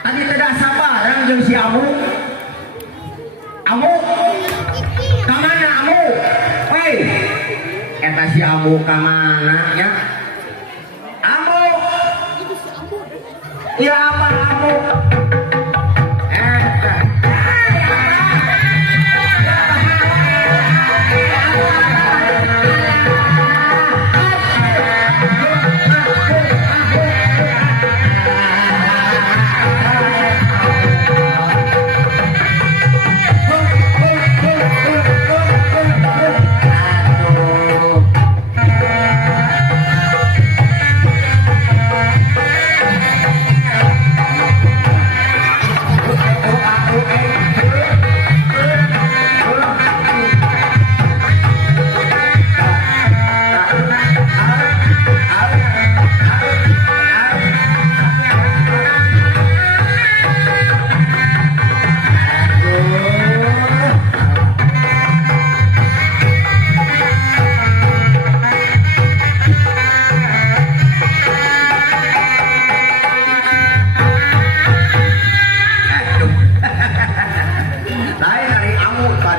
Tadi tidak sabarang jeung si Amu. Amu, kamana Amu? Hei, eta si Amu kamana ya? Amu, iya apa Amu?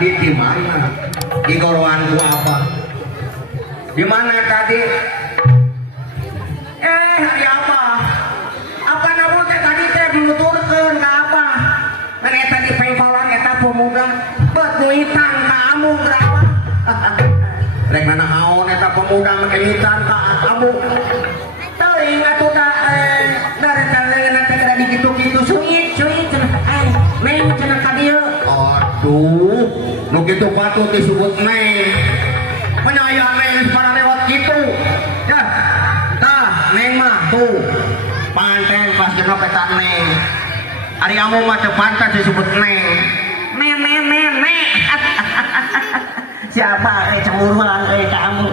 Di mana? Di goroanku apa? Di mana tadi? Hari apa? Apa namun tadi teh menuturkeun ka apa? Kan eta di pengkolan eta pemuda bet nuitan ka amu berapa? Rek mana haon eta pemuda mengitan ka amu. Teuing atuh da dari tangan teh kada dikitu-kitu suit neng cenah ka dieu. Aduh, nu kitu patut disebut neng. Penaya neng para lewat gitu. Ya. Tah, neng mah tuh. Panten pas jeung petan neng. Ari amu mah teu pantas disebut neng. Nenek. Siapa cemburuan kamu?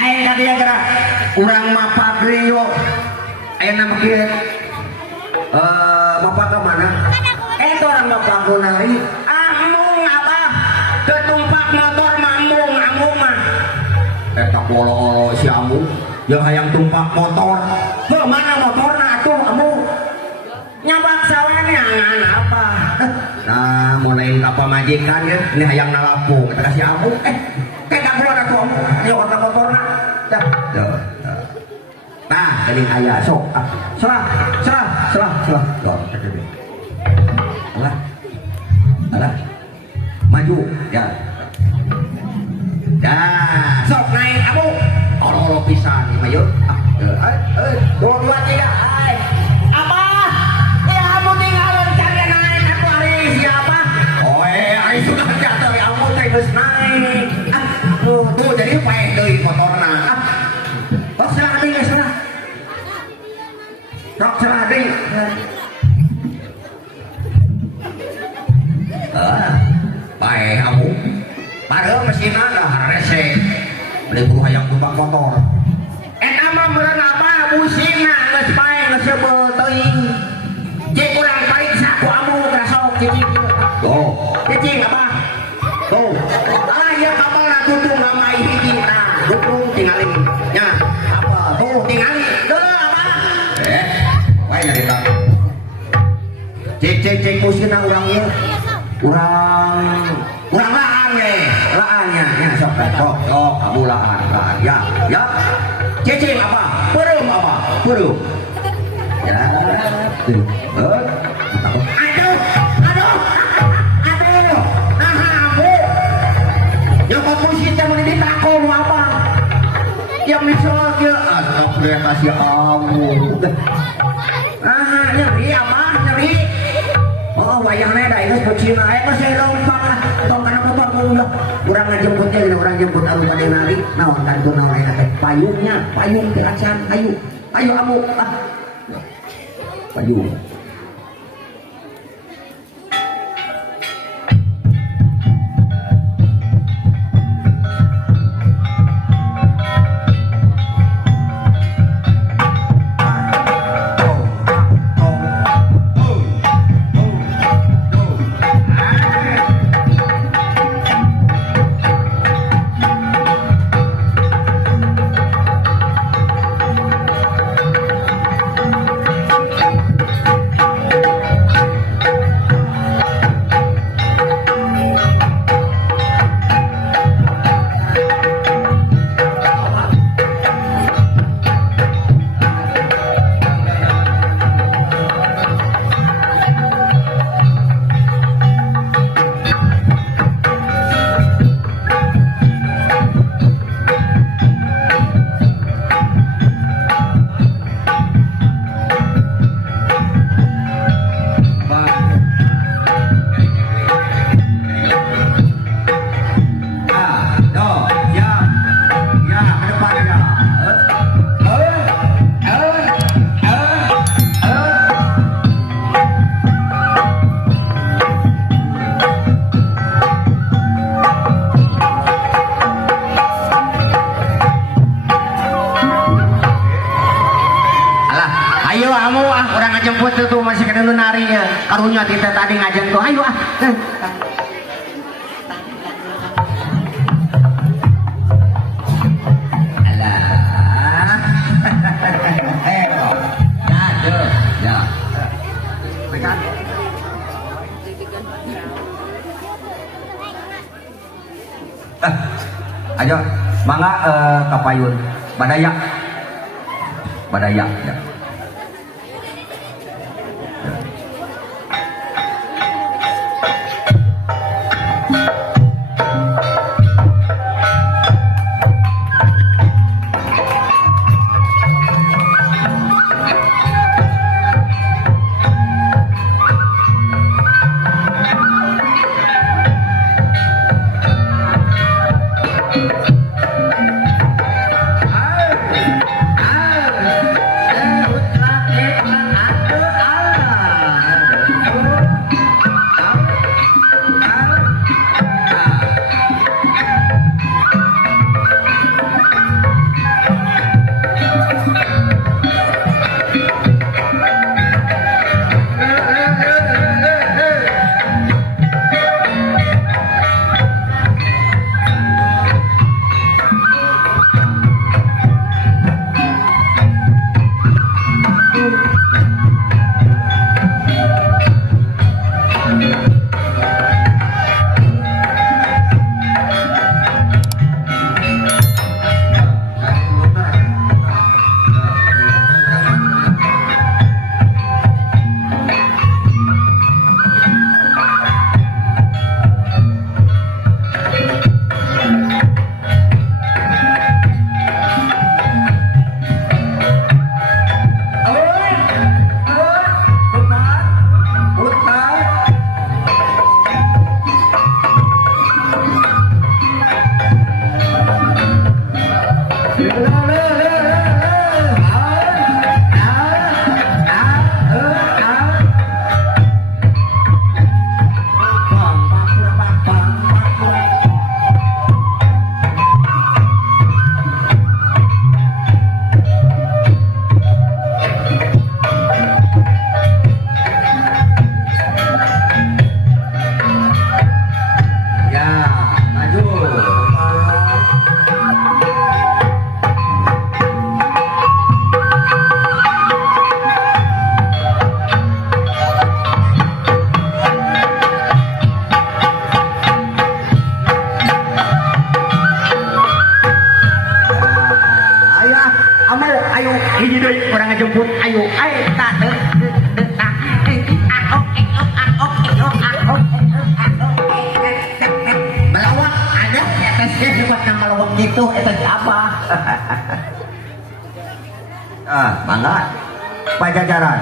Ka dia gara urang mah pagrio. Ayeuna mah kieu. Bapak ke mana? Itu orang bapak gunari. Amung apa? Ketumpak motor mamung mah. Tak olo si Amung. Yang hayang tumpak motor. Ke mana motorna atuh Amung? Nyabak sawen ngan apa? Nah, mulai apa majikan ya? Ini hayang nalapu. Kata si Amung. Kayak keluar atuh Amung. Nyabak motorna. Dah. Nah, geuning aya sok. Serah. Alah. Maju, ya. Ya, sok naik kamu. Olo pisan, ayo. Dua tiga. Apa? Ya, kamu tinggalin kalian naik aku hari siapa? Hari sudah jatuh ya kamu terus naik. Tuh jadi paeh deui motorna. Serah deui serah. Sok serah deui. Baik kamu padahal mesinnya dah rese beli buruh hayang tumbak motor eta mah meureun apa busina geus pae geus seubeu teuing jeung urang pariksa ku amu sok cicing tuh cicing apa tuh ieu kapalna tutung nama hiji tah tutung tingali nya apa tuh tingali geuleuh apa wae nyarita cek busina urang ieu kurang laannya ya sok kamu laan ya cicing apa perum ya aduh nah kamu yang kamu sistem ini ditakon apa yang misalnya kasih kamu nyeri apa nyeri. Oh, wayangnya dah itu kucina, saya lompat lah, tong kana motor ulah. Urang ngajemputnya, orang jemput alu pada nari, naon kan tuh namanya teh payung teracan, ayo amu, payung. narinya karunya kita tadi ngajak tuh ayo ah. Ayo, mangga kapayun, Badayak, Badayak. Ya. Gitu, itu apa? Mangga Pajajaran.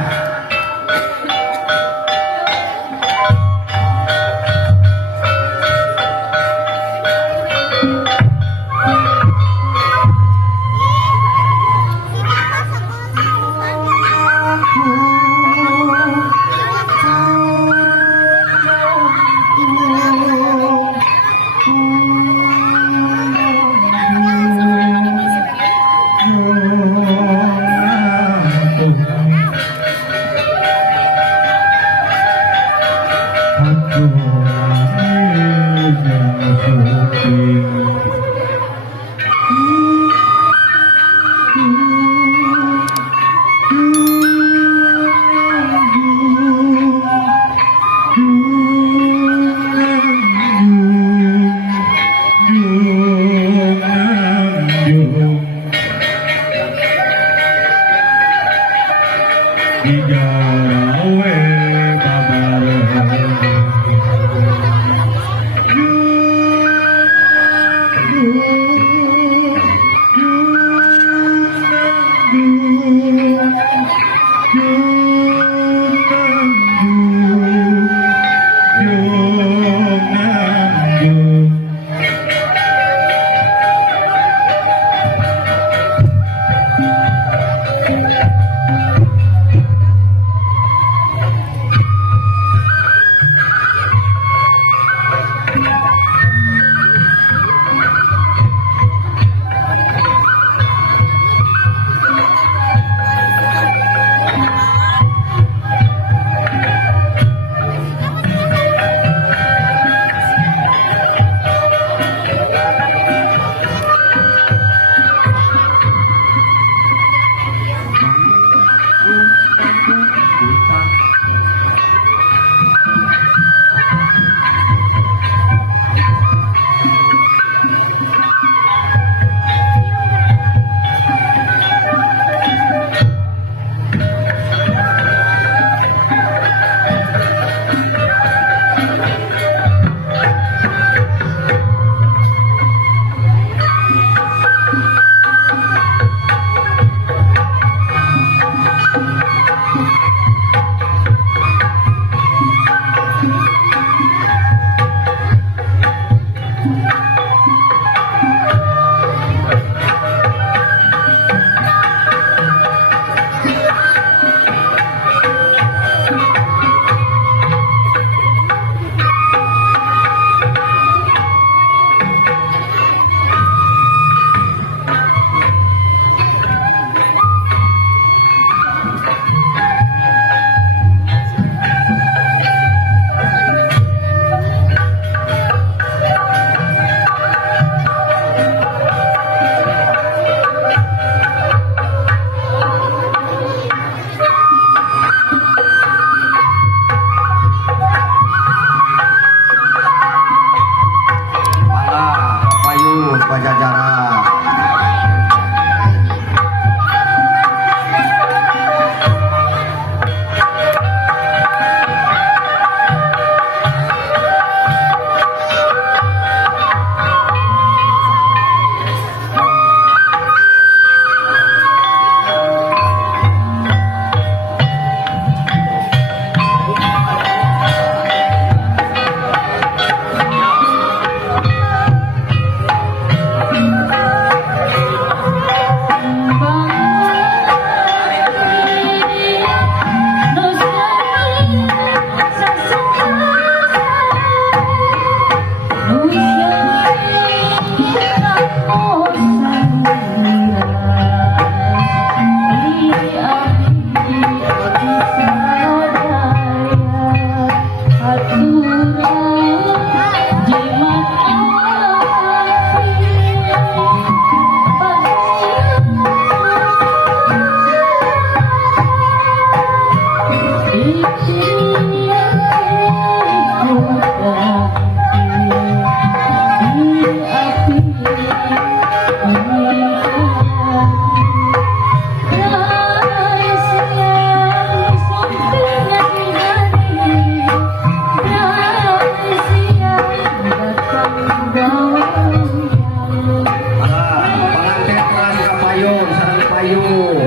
Pengantin kelas kapayun sareng payung.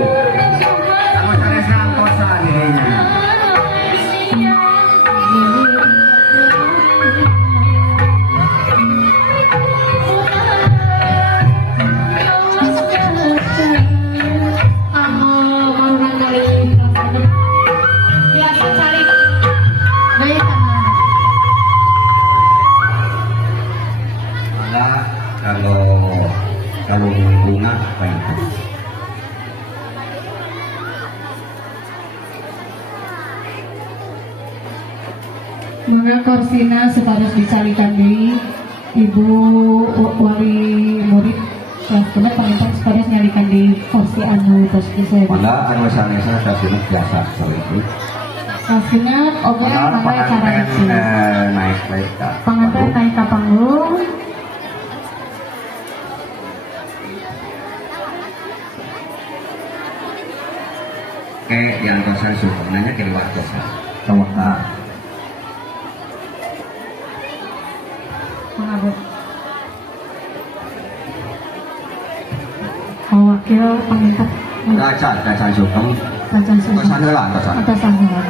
Sama saya sangkosan ini. Mangga kalau bunga apa itu? Mangga korsina supados dicalikan deui ibu wali murid kelas genep panginten supados nyalikan di kursi anu tos disewa. Mangga anu sanesa kasih biasa seperti itu. Kasihnya oke mangga cara itu. Naik ka. Pengantin naik ke panggung. Yang kosan suka nanya ke luar kosan. Tawaka. Mangga. Wakil penginten Kacan suka. Kacan Sumpah Kosan heula kosan. atas sanggup.